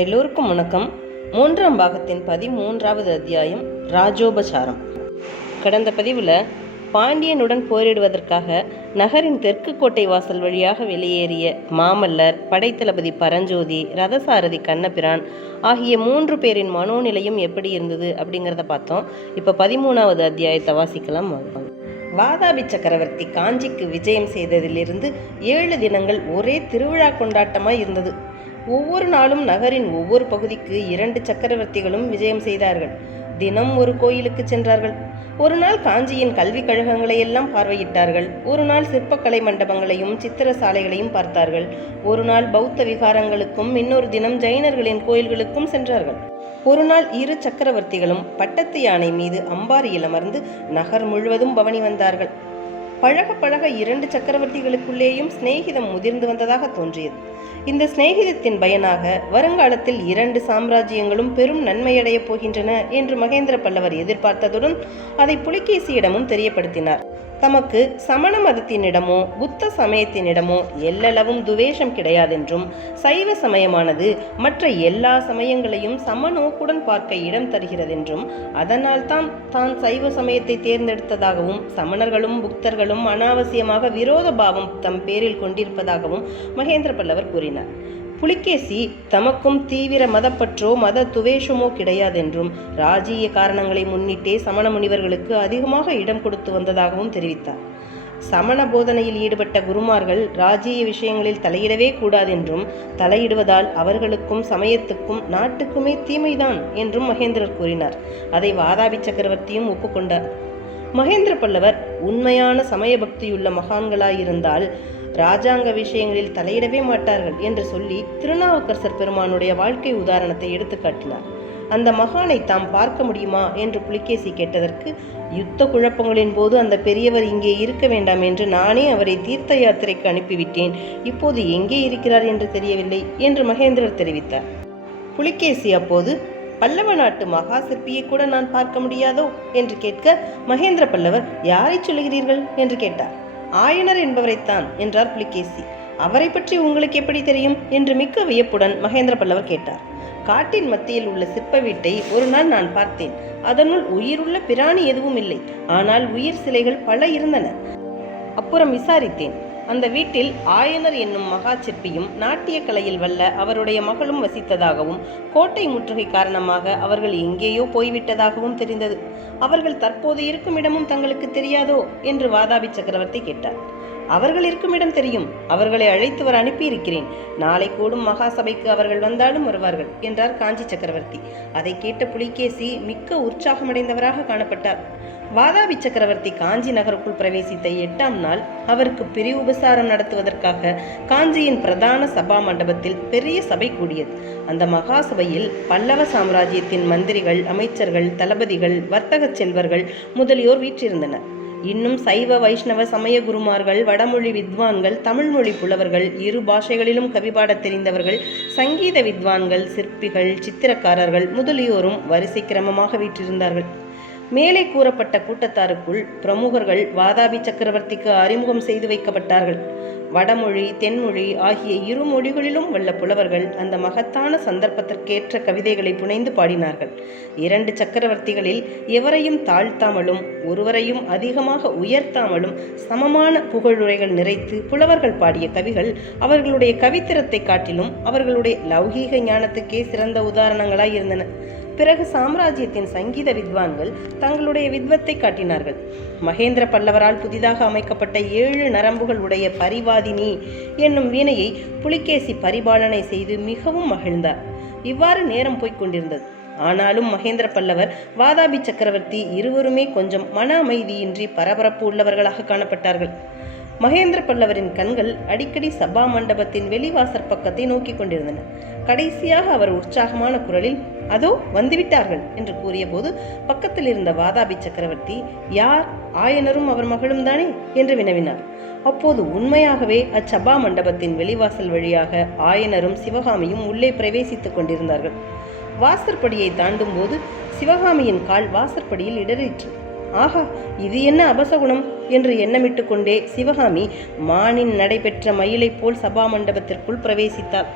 எல்லோருக்கும் வணக்கம். 3ஆம் பாகத்தின் 13வது அத்தியாயம் ராஜோபசாரம். கடந்த பதிவில் பாண்டியனுடன் போரிடுவதற்காக நகரின் தெற்கு கோட்டை வாசல் வழியாக வெளியேறிய மாமல்லர், படைத்தளபதி பரஞ்சோதி, ரதசாரதி கண்ணபிரான் ஆகிய 3 பேரின் மனோநிலையும் எப்படி இருந்தது அப்படிங்கிறத பார்த்தோம். இப்போ 13வது அத்தியாயத்தை வாசிக்கலாம். வாதாபி சக்கரவர்த்தி காஞ்சிக்கு விஜயம் செய்ததிலிருந்து 7 தினங்கள் ஒரே திருவிழா கொண்டாட்டமாய் இருந்தது. ஒவ்வொரு நாளும் நகரின் ஒவ்வொரு பகுதிக்கு 2 சக்கரவர்த்திகளும் விஜயம் செய்தார்கள். தினம் ஒரு கோயிலுக்கு சென்றார்கள். ஒரு நாள் காஞ்சியின் கல்வி கழகங்களை எல்லாம் பார்வையிட்டார்கள். ஒரு நாள் சிற்பக்கலை மண்டபங்களையும் சித்திர சாலைகளையும் பார்த்தார்கள். ஒரு நாள் பௌத்த விகாரங்களுக்கும், இன்னொரு தினம் ஜைனர்களின் கோயில்களுக்கும் சென்றார்கள். ஒரு நாள் 2 சக்கரவர்த்திகளும் பட்டத்து யானை மீது அம்பாரியில் அமர்ந்து நகர் முழுவதும் பவனி வந்தார்கள். பழக பழக 2 சக்கரவர்த்திகளுக்குள்ளேயும் சிநேகிதம் முதிர்ந்து வந்ததாக தோன்றியது. இந்த சிநேகிதத்தின் பயனாக வருங்காலத்தில் 2 சாம்ராஜ்யங்களும் பெரும் நன்மையடையப் போகின்றன என்று மகேந்திர பல்லவர் எதிர்பார்த்ததுடன் அதை புலிகேசியிடமும் தெரியப்படுத்தினார். தமக்கு சமண மதத்தினிடமோ புத்த சமயத்தினிடமோ எல்லளவும் துவேஷம் கிடையாதென்றும், சைவ சமயமானது மற்ற எல்லா சமயங்களையும் சமநோக்குடன் பார்க்க இடம் தருகிறதென்றும், அதனால் தான் சைவ சமயத்தை தேர்ந்தெடுத்ததாகவும், சமணர்களும் புத்தர்களும் அனாவசியமாக விரோத பாவம் தம் பேரில் கொண்டிருப்பதாகவும் மகேந்திர பல்லவர் கூறினார். புலிகேசி தமக்கும் தீவிர மதப்பற்றோ மத துவேஷமோ கிடையாதென்றும், ராஜீய காரணங்களை முன்னிட்டே சமண முனிவர்களுக்கு அதிகமாக இடம் கொடுத்து வந்ததாகவும் தெரிவித்தார். சமண போதனையில் ஈடுபட்ட குருமார்கள் ராஜீய விஷயங்களில் தலையிடவே கூடாதென்றும், தலையிடுவதால் அவர்களுக்கும் சமயத்துக்கும் நாட்டுக்குமே தீமைதான் என்றும் மகேந்திரர் கூறினார். அதை வாதாபி சக்கரவர்த்தியும் ஒப்புக்கொண்டார். மகேந்திர பல்லவர் உண்மையான சமய பக்தியுள்ள மகான்களாயிருந்தால் ராஜாங்க விஷயங்களில் தலையிடவே மாட்டார்கள் என்று சொல்லி திருநாவுக்கரசர் பெருமானுடைய வாழ்க்கை உதாரணத்தை எடுத்து காட்டினார். அந்த மகானை தாம் பார்க்க முடியுமா என்று புலிகேசி கேட்டதற்கு, யுத்த குழப்பங்களின் போது அந்த பெரியவர் இங்கே இருக்க வேண்டாம் என்று நானே அவரை தீர்த்த யாத்திரைக்கு அனுப்பிவிட்டேன். இப்போது எங்கே இருக்கிறார் என்று தெரியவில்லை என்று மகேந்திரர் தெரிவித்தார். புலிகேசி அப்போது, பல்லவ நாட்டு மகா சிற்பியை கூட நான் பார்க்க முடியாதோ என்று கேட்க, மகேந்திர பல்லவர், யாரை சொல்லுகிறீர்கள் என்று கேட்டார். ஆயனர் என்பவரைத்தான் என்றார் புலிகேசி. அவரை பற்றி உங்களுக்கு எப்படி தெரியும் என்று மிக்க வியப்புடன் மகேந்திர பல்லவர் கேட்டார். காட்டின் மத்தியில் உள்ள சிற்ப வீட்டை ஒரு நாள் நான் பார்த்தேன். அதனுள் உயிருள்ள பிராணி எதுவும் இல்லை. ஆனால் உயிர் சிலைகள் பல இருந்தன. அப்புறம் விசாரித்தேன். அந்த வீட்டில் ஆயனர் என்னும் மகா சிற்பியும் நாட்டிய கலையில் வல்ல அவருடைய மகளும் வசித்ததாகவும், கோட்டை முற்றுகை காரணமாக அவர்கள் எங்கேயோ போய்விட்டதாகவும் தெரிந்தது. அவர்கள் தற்போது இருக்கும் இடமும் தங்களுக்கு தெரியாதோ என்று வாதாபி சக்கரவர்த்தி கேட்டார். அவர்கள் இருக்கும் இடம் தெரியும். அவர்களை அழைத்து வர அனுப்பியிருக்கிறேன். நாளை கூடும் மகாசபைக்கு அவர்கள் வந்தாலும் வருவார்கள் என்றார் காஞ்சி சக்கரவர்த்தி. அதை கேட்ட புலிகேசி மிக்க உற்சாகமடைந்தவராக காணப்பட்டார். வாதாபி சக்கரவர்த்தி காஞ்சி நகருக்குள் பிரவேசித்த 8ஆம் நாள் அவருக்கு பிரி உபசாரம் நடத்துவதற்காக காஞ்சியின் பிரதான சபா மண்டபத்தில் பெரிய சபை கூடியது. அந்த மகா சபையில் பல்லவ சாம்ராஜ்யத்தின் மந்திரிகள், அமைச்சர்கள், தளபதிகள், வர்த்தக செல்வர்கள் முதலியோர் வீற்றிருந்தனர். இன்னும் சைவ வைஷ்ணவ சமய குருமார்கள், வடமொழி வித்வான்கள், தமிழ்மொழி புலவர்கள், 2 பாஷைகளிலும் கவிபாட தெரிந்தவர்கள், சங்கீத வித்வான்கள், சிற்பிகள், சித்திரக்காரர்கள் முதலியோரும் வரிசை கிரமமாக வீற்றிருந்தார்கள். மேலே கூறப்பட்ட கூட்டத்தாருக்குள் பிரமுகர்கள் வாதாபி சக்கரவர்த்திக்கு அறிமுகம் செய்து வைக்கப்பட்டார்கள். வடமொழி, தென்மொழி ஆகிய 2 மொழிகளிலும் வல்ல புலவர்கள் அந்த மகத்தான சந்தர்ப்பத்திற்கேற்ற கவிதைகளை புனைந்து பாடினார்கள். 2 சக்கரவர்த்திகளில் எவரையும் தாழ்த்தாமலும் ஒருவரையும் அதிகமாக உயர்த்தாமலும் சமமான புகழுரைகள் நிறைத்து புலவர்கள் பாடிய கவிகள் அவர்களுடைய கவித்திறத்தை காட்டிலும் அவர்களுடைய லௌகீக ஞானத்துக்கே சிறந்த உதாரணங்களாய் இருந்தன. பிறகு சாம்ராஜ்யத்தின் சங்கீத வித்வான்கள் தங்களுடைய வித்வத்தை காட்டினார்கள். மகேந்திர பல்லவரால் புதிதாக அமைக்கப்பட்ட 7 நரம்புகள் உடைய பரிவாதினி என்னும் வீணையை புலிகேசி பரிபாலனை செய்து மிகவும் மகிழ்ந்தார். இவ்வாறு நேரம் போய்கொண்டிருந்தது. ஆனாலும் மகேந்திர பல்லவர், வாதாபி சக்கரவர்த்தி இருவருமே கொஞ்சம் மன அமைதியின்றி பரபரப்பு உள்ளவர்களாக காணப்பட்டார்கள். மகேந்திர பல்லவரின் கண்கள் அடிக்கடி சபா மண்டபத்தின் வெளிவாசற் பக்கத்தை நோக்கி கொண்டிருந்தன. கடைசியாக அவர் உற்சாகமான குரலில், அதோ வந்துவிட்டார்கள் என்று கூறிய போது பக்கத்தில் இருந்த வாதாபி சக்கரவர்த்தி, யார்? ஆயனரும் அவர் மகளும் தானே என்று வினவினார். அப்போது உண்மையாகவே அச்சபா மண்டபத்தின் வெளிவாசல் வழியாக ஆயனரும் சிவகாமியும் உள்ளே பிரவேசித்துக் கொண்டிருந்தார்கள். வாசற்படியை தாண்டும் போது சிவகாமியின் கால் வாசற்படியில் இடறிற்று. ஆஹா, இது என்ன அபசகுணம் என்று எண்ணமிட்டு கொண்டே சிவகாமி மானின் நடைபெற்ற மயிலை போல் சபா மண்டபத்திற்குள் பிரவேசித்தாள்.